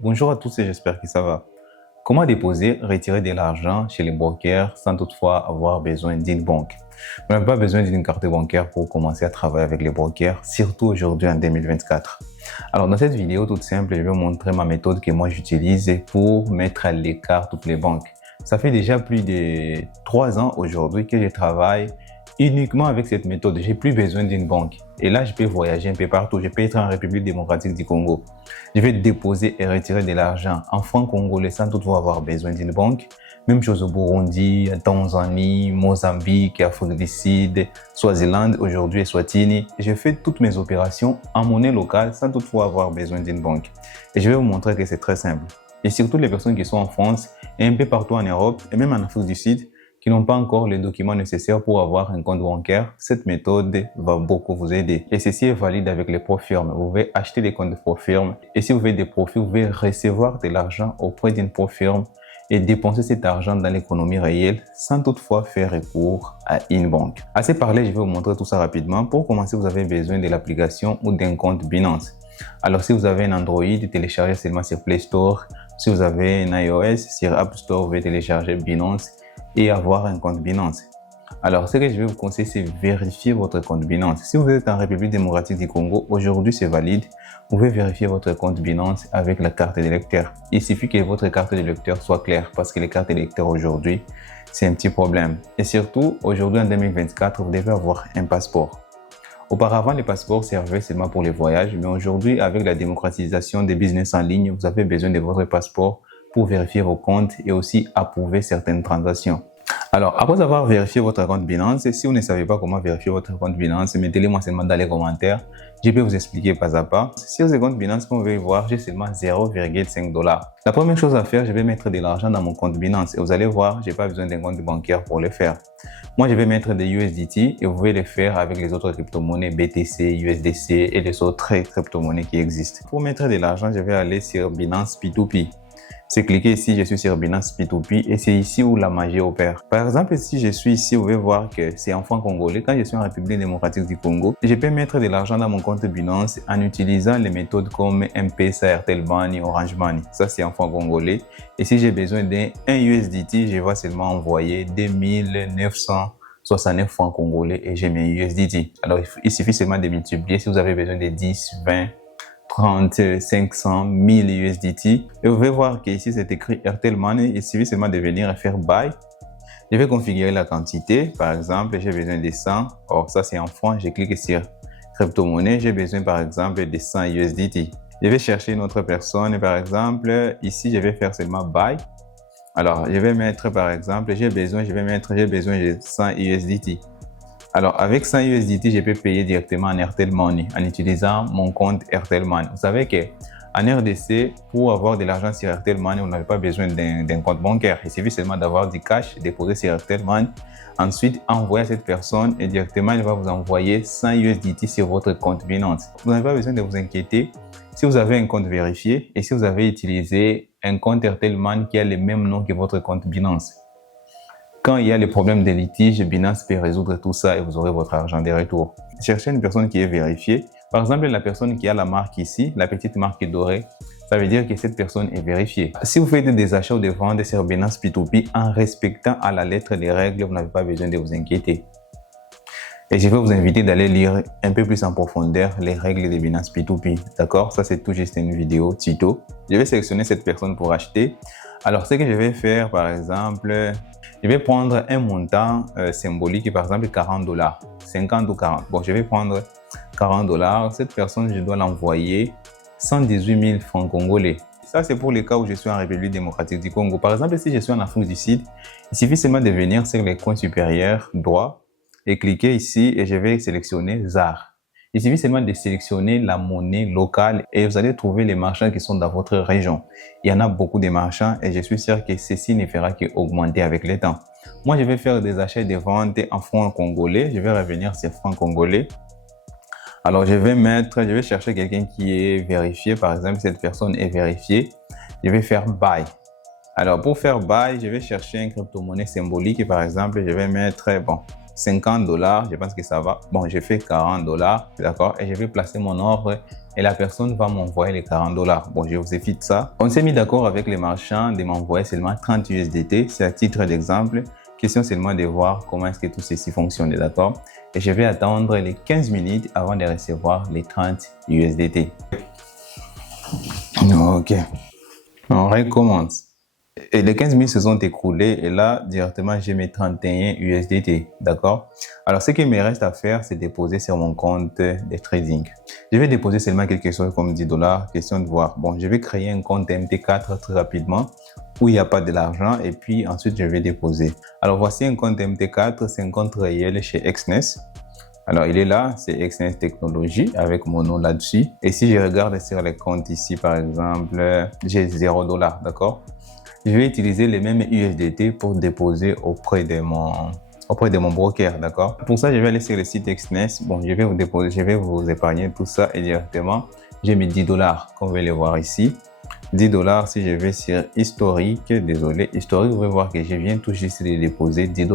Bonjour à tous et j'espère que ça va. Comment déposer, retirer de l'argent chez les brokers sans toutefois avoir besoin d'une banque? Vous n'avez pas besoin d'une carte bancaire pour commencer à travailler avec les brokers, surtout aujourd'hui en 2024. Alors dans cette vidéo toute simple, je vais vous montrer ma méthode que moi j'utilise pour mettre à l'écart toutes les banques. Ça fait déjà plus de 3 ans aujourd'hui que je travaille uniquement avec cette méthode. J'ai plus besoin d'une banque. Et là, je peux voyager un peu partout. Je peux être en République démocratique du Congo. Je vais déposer et retirer de l'argent en francs congolais sans toutefois avoir besoin d'une banque. Même chose au Burundi, Tanzanie, Mozambique, Afrique du Sud, Swaziland, aujourd'hui Eswatini. Je fais toutes mes opérations en monnaie locale sans toutefois avoir besoin d'une banque. Et je vais vous montrer que c'est très simple. Et surtout les personnes qui sont en France et un peu partout en Europe et même en Afrique du Sud, qui n'ont pas encore les documents nécessaires pour avoir un compte bancaire, cette méthode va beaucoup vous aider. Et ceci est valide avec les ProFirm. Vous pouvez acheter des comptes de ProFirm et si vous avez des profits, vous pouvez recevoir de l'argent auprès d'une ProFirm et dépenser cet argent dans l'économie réelle sans toutefois faire recours à une banque. Assez parlé, je vais vous montrer tout ça rapidement. Pour commencer, vous avez besoin de l'application ou d'un compte Binance. Alors si vous avez un Android, téléchargez seulement sur Play Store. Si vous avez un iOS, sur App Store, vous pouvez télécharger Binance et avoir un compte Binance. Alors, ce que je vais vous conseiller, c'est vérifier votre compte Binance. Si vous êtes en République démocratique du Congo, aujourd'hui c'est valide. Vous pouvez vérifier votre compte Binance avec la carte d'électeur. Il suffit que votre carte d'électeur soit claire parce que les cartes d'électeur aujourd'hui, c'est un petit problème. Et surtout, aujourd'hui en 2024, vous devez avoir un passeport. Auparavant, les passeports servaient seulement pour les voyages, mais aujourd'hui, avec la démocratisation des business en ligne, vous avez besoin de votre passeport pour vérifier vos comptes et aussi approuver certaines transactions. Alors, après avoir vérifié votre compte Binance, si vous ne savez pas comment vérifier votre compte Binance, mettez-le moi seulement dans les commentaires. Je peux vous expliquer pas à pas. Sur ce compte Binance, comme vous pouvez voir, j'ai seulement 0,5 $. La première chose à faire, je vais mettre de l'argent dans mon compte Binance. Et vous allez voir, je n'ai pas besoin d'un compte bancaire pour le faire. Moi, je vais mettre des USDT et vous pouvez le faire avec les autres crypto-monnaies BTC, USDC et les autres crypto-monnaies qui existent. Pour mettre de l'argent, je vais aller sur Binance P2P. C'est cliquer ici, je suis sur Binance P2P et c'est ici où la magie opère. Par exemple, si je suis ici, vous pouvez voir que c'est en francs congolais. Quand je suis en République démocratique du Congo, je peux mettre de l'argent dans mon compte Binance en utilisant les méthodes comme M-Pesa, Airtel Money, Orange Money. Ça, c'est en francs congolais. Et si j'ai besoin d'un USDT, je vais seulement envoyer 2969 francs congolais et j'ai mes USDT. Alors, il suffit seulement de multiplier si vous avez besoin de 10, 20, 30, 500, 1000 USDT. Et vous pouvez voir qu'ici c'est écrit Airtel Money. Il suffit seulement de venir et faire Buy. Je vais configurer la quantité. Par exemple, j'ai besoin de 100. Or, ça c'est en francs. Je clique sur crypto-monnaie. J'ai besoin par exemple de 100 USDT. Je vais chercher une autre personne. Par exemple, ici, je vais faire seulement Buy. Alors, je vais mettre par exemple, j'ai besoin de 100 USDT. Alors, avec 100 USDT, je peux payer directement en Airtel Money en utilisant mon compte Airtel Money. Vous savez qu'en RDC, pour avoir de l'argent sur Airtel Money, vous n'avez pas besoin d'un compte bancaire. Il suffit seulement d'avoir du cash déposé sur Airtel Money. Ensuite, envoyer à cette personne et directement, il va vous envoyer 100 USDT sur votre compte Binance. Vous n'avez pas besoin de vous inquiéter si vous avez un compte vérifié et si vous avez utilisé un compte Airtel Money qui a le même nom que votre compte Binance. Quand il y a les problèmes de litige, Binance peut résoudre tout ça et vous aurez votre argent de retour. Cherchez une personne qui est vérifiée. Par exemple, la personne qui a la marque ici, la petite marque dorée, ça veut dire que cette personne est vérifiée. Si vous faites des achats ou des ventes sur Binance P2P en respectant à la lettre les règles, vous n'avez pas besoin de vous inquiéter. Et je vais vous inviter d'aller lire un peu plus en profondeur les règles de Binance P2P. D'accord? Ça, c'est tout juste une vidéo tuto. Je vais sélectionner cette personne pour acheter. Alors, ce que je vais faire, par exemple, je vais prendre un montant symbolique, par exemple 40 $, 50 ou 40. Bon, je vais prendre 40 $. Cette personne, je dois l'envoyer 118 000 francs congolais. Ça, c'est pour les cas où je suis en République démocratique du Congo. Par exemple, si je suis en Afrique du Sud, il suffit seulement de venir sur les coins supérieurs droit et cliquer ici et je vais sélectionner ZAR. Il suffit seulement de sélectionner la monnaie locale et vous allez trouver les marchands qui sont dans votre région. Il y en a beaucoup de marchands et je suis sûr que ceci ne fera qu'augmenter avec le temps. Moi, je vais faire des achats et des ventes en francs congolais. Je vais revenir sur francs congolais. Alors, je vais chercher quelqu'un qui est vérifié. Par exemple, cette personne est vérifiée. Je vais faire Buy. Alors, pour faire Buy, je vais chercher une crypto-monnaie symbolique et par exemple, je vais mettre, 50 $, je pense que ça va. Bon, j'ai fait 40 $, d'accord, et je vais placer mon ordre et la personne va m'envoyer les 40 $. Bon, je vous évite ça. On s'est mis d'accord avec les marchands de m'envoyer seulement 30 USDT, c'est à titre d'exemple. Question seulement de voir comment est-ce que tout ceci fonctionne, d'accord? Et je vais attendre les 15 minutes avant de recevoir les 30 USDT. Ok, on recommence. Et les 15 minutes se sont écoulées et là, directement, j'ai mes 31 USDT, d'accord? Alors, ce qu'il me reste à faire, c'est déposer sur mon compte de trading. Je vais déposer seulement quelque chose comme 10 $, question de voir. Bon, je vais créer un compte MT4 très rapidement où il n'y a pas de l'argent et puis ensuite, je vais déposer. Alors, voici un compte MT4, c'est un compte réel chez Exness. Alors, il est là, c'est Exness Technologies avec mon nom là-dessus. Et si je regarde sur les comptes ici, par exemple, j'ai 0 $, d'accord? Je vais utiliser les mêmes USDT pour déposer auprès de mon broker, d'accord? Pour ça, je vais aller sur le site Exness. Bon, je vais vous épargner tout ça et directement, j'ai mes 10 $, comme vous pouvez le voir ici. 10 $, si je vais sur historique, désolé, historique, vous pouvez voir que je viens tout juste de déposer 10 $.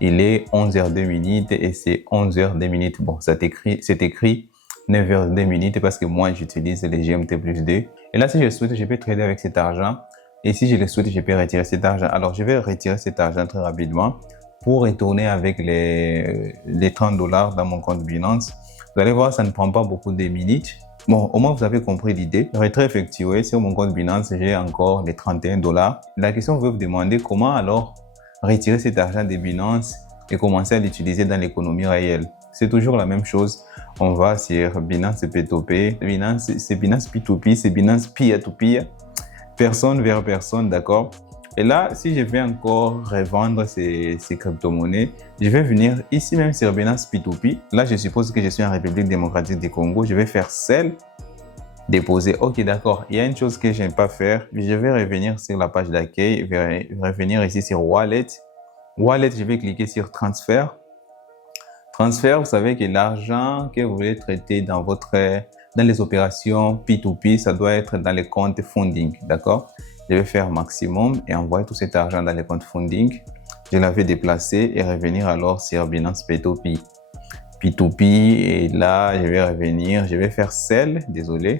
Il est 11h02 et c'est 11h02. Bon, c'est écrit 9h02 parce que moi, j'utilise les GMT+2. Et là, si je souhaite, je peux trader avec cet argent. Et si je le souhaite, je peux retirer cet argent. Alors, je vais retirer cet argent très rapidement pour retourner avec les 30 $ dans mon compte Binance. Vous allez voir, ça ne prend pas beaucoup de minutes. Bon, au moins, vous avez compris l'idée. Retrait effectué sur mon compte Binance, j'ai encore les 31 $. La question veut vous demander comment alors retirer cet argent de Binance et commencer à l'utiliser dans l'économie réelle. C'est toujours la même chose. On va sur Binance P2P. Binance, c'est Binance P2P, c'est Binance peer-to-peer. Personne vers personne, d'accord? Et là, si je vais encore revendre ces crypto-monnaies, je vais venir ici même sur Binance P2P. Là, je suppose que je suis en République démocratique du Congo. Je vais faire sell, déposer. Ok, d'accord. Il y a une chose que je n'aime pas faire. Je vais revenir sur la page d'accueil. Je vais revenir ici sur Wallet. Wallet, je vais cliquer sur Transfert. Transfert, vous savez que l'argent que vous voulez traiter dans les opérations P2P, ça doit être dans les comptes funding, d'accord? Je vais faire maximum et envoyer tout cet argent dans les comptes funding. Je l'avais déplacé et revenir alors sur Binance P2P. P2P et là, je vais revenir, je vais faire sell, désolé.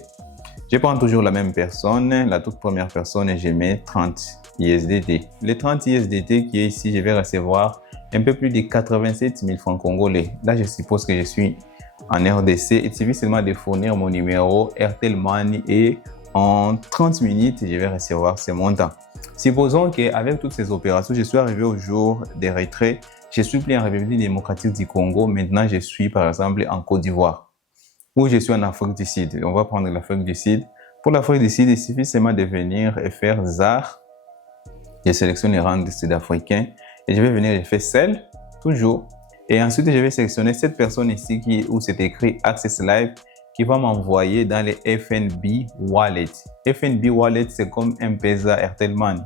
Je prends toujours la même personne, la toute première personne et je mets 30 USDT. Les 30 USDT qui est ici, je vais recevoir un peu plus de 87 000 francs congolais. Là, je suppose que je suis en RDC. Il suffit seulement de fournir mon numéro Airtel Money et en 30 minutes, je vais recevoir ce montant. Supposons qu'avec toutes ces opérations, je suis arrivé au jour des retraits. Je suis plus en République démocratique du Congo. Maintenant, je suis par exemple en Côte d'Ivoire ou je suis en Afrique du Sud. On va prendre l'Afrique du Sud. Pour l'Afrique du Sud, il suffit seulement de venir et faire ZAR. Je sélectionne les rangs sud-africains et je vais venir et faire Sell, toujours. Et ensuite, je vais sélectionner cette personne ici où c'est écrit Access Live qui va m'envoyer dans les FNB Wallet. FNB Wallet, c'est comme M-Pesa, Airtel Money.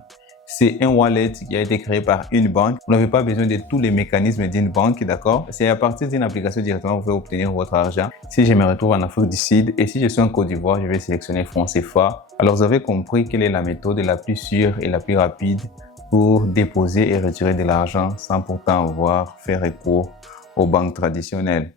C'est un wallet qui a été créé par une banque. Vous n'avez pas besoin de tous les mécanismes d'une banque, d'accord? C'est à partir d'une application directement que vous pouvez obtenir votre argent. Si je me retrouve en Afrique du Sud et si je suis en Côte d'Ivoire, je vais sélectionner franc CFA. Alors, vous avez compris quelle est la méthode la plus sûre et la plus rapide pour déposer et retirer de l'argent sans pourtant avoir fait recours aux banques traditionnelles.